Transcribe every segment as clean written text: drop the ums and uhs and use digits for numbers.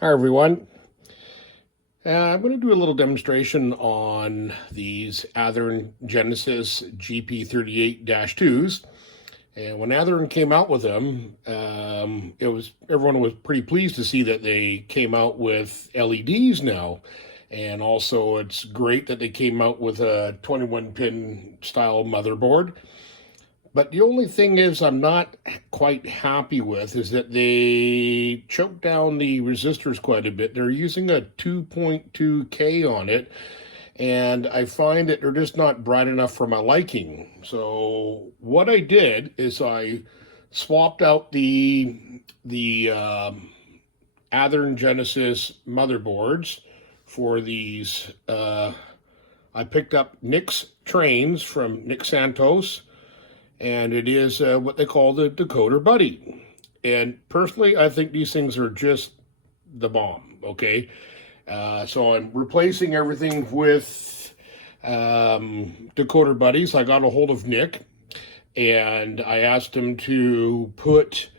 Hi everyone. I'm going to do a little demonstration on these Athearn Genesis GP38-2s. And when Athearn came out with them, everyone was pretty pleased to see that they came out with LEDs now. And also it's great that they came out with a 21-pin style motherboard. But the only thing is I'm not quite happy with is that they choked down the resistors quite a bit. They're using a 2.2K on it, and I find that they're just not bright enough for my liking. So what I did is I swapped out the Athearn Genesis motherboards for these. I picked up NixTrainz from NixTrainz, and it is what they call the Decoder Buddy. And personally, I think these things are just the bomb, okay? So I'm replacing everything with Decoder Buddies. I got a hold of Nick, and I asked him to put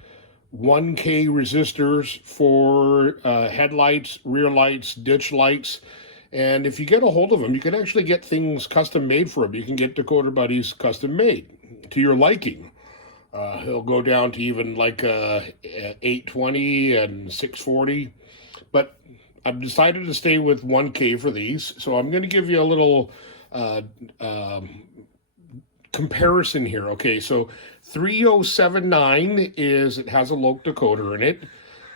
1K resistors for headlights, rear lights, ditch lights. And if you get a hold of them, you can actually get things custom made for them. You can get Decoder Buddies custom made to your liking. He'll go down to even like 820 and 640. But I've decided to stay with 1K for these. So I'm going to give you a little comparison here. Okay, so 3079 it has a Lok decoder in it,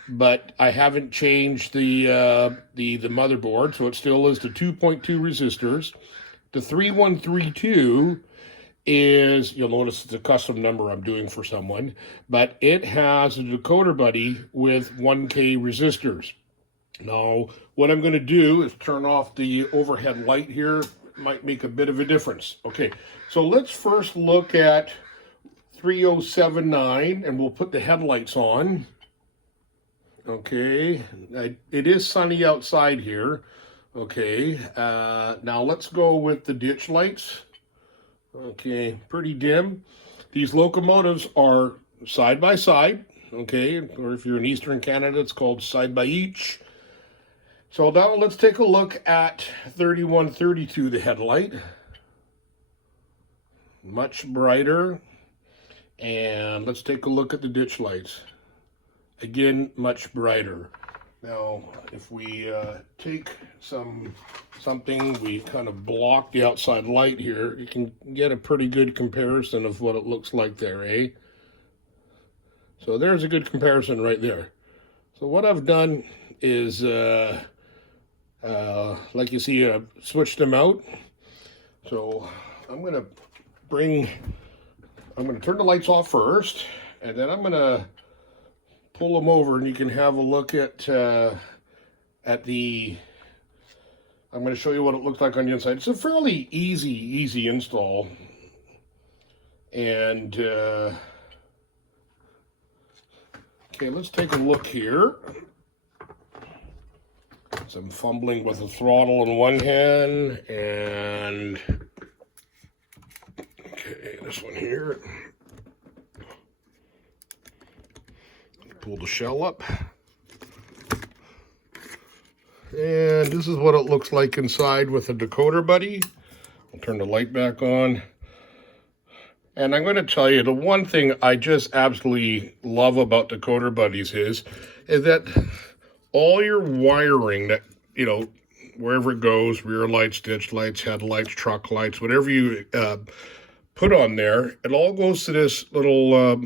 but I haven't changed the motherboard, so it still is the 2.2 resistors. The 3132 is, you'll notice it's a custom number I'm doing for someone, but it has a Decoder Buddy with 1K resistors. Now, what I'm going to do is turn off the overhead light here. It might make a bit of a difference. Okay, so let's first look at 3079, and we'll put the headlights on. Okay, it is sunny outside here. Okay, now let's go with the ditch lights. Okay, pretty dim. These locomotives are side by side, okay, or if you're in Eastern Canada, it's called side by each. So now let's take a look at 3132, the headlight. Much brighter. And let's take a look at the ditch lights. Again, much brighter. Now, if we take something, we kind of block the outside light here, you can get a pretty good comparison of what it looks like there, eh? So there's a good comparison right there. So what I've done is, like you see, I've switched them out. So I'm going to turn the lights off first, and then I'm going to pull them over, and you can have a look at the, I'm going to show you what it looks like on the inside. It's a fairly easy install. And, okay, let's take a look here. So I'm fumbling with the throttle in one hand, and, okay, this one here. Pull the shell up. And this is what it looks like inside with a Decoder Buddy. I'll turn the light back on. And I'm going to tell you, the one thing I just absolutely love about Decoder Buddies is that all your wiring that, you know, wherever it goes, rear lights, ditch lights, headlights, truck lights, whatever you put on there, it all goes to this little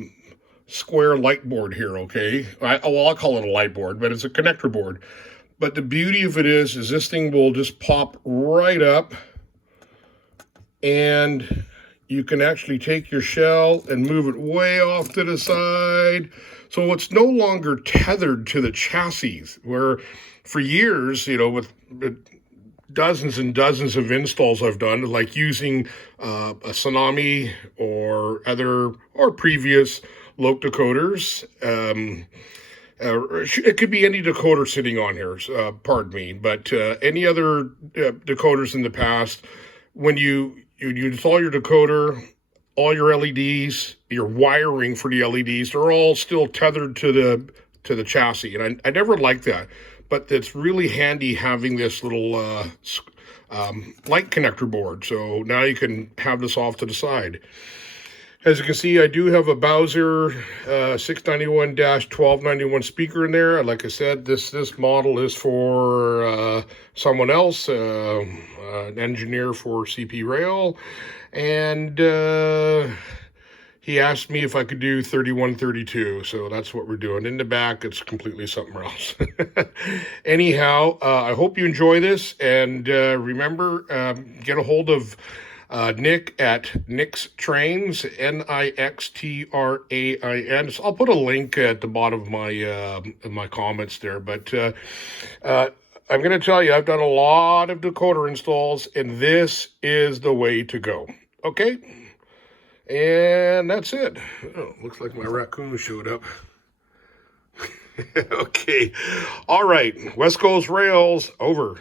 square light board here, okay? I'll call it a light board, but it's a connector board. But the beauty of it is this thing will just pop right up, and you can actually take your shell and move it way off to the side. So it's no longer tethered to the chassis, where for years, you know, with dozens and dozens of installs I've done, like using a Tsunami or previous Lok decoders. It could be any decoder sitting on here, pardon me, but any other decoders in the past, when you install your decoder, all your LEDs, your wiring for the LEDs, they're all still tethered to the chassis, and I never liked that. but it's really handy having this little light connector board. So now you can have this off to the side. As you can see, I do have a Bowser 691-1291 speaker in there. Like I said, this model is for someone else, an engineer for CP Rail, and he asked me if I could do 3132, so that's what we're doing. In the back, it's completely something else. Anyhow, I hope you enjoy this, and remember, get a hold of Nick at NixTrainz, NixTrain. So I'll put a link at the bottom of my comments there. But I'm going to tell you, I've done a lot of decoder installs, and this is the way to go. Okay, and that's it. Oh, looks like my raccoon showed up. Okay, all right. West Coast Rails over.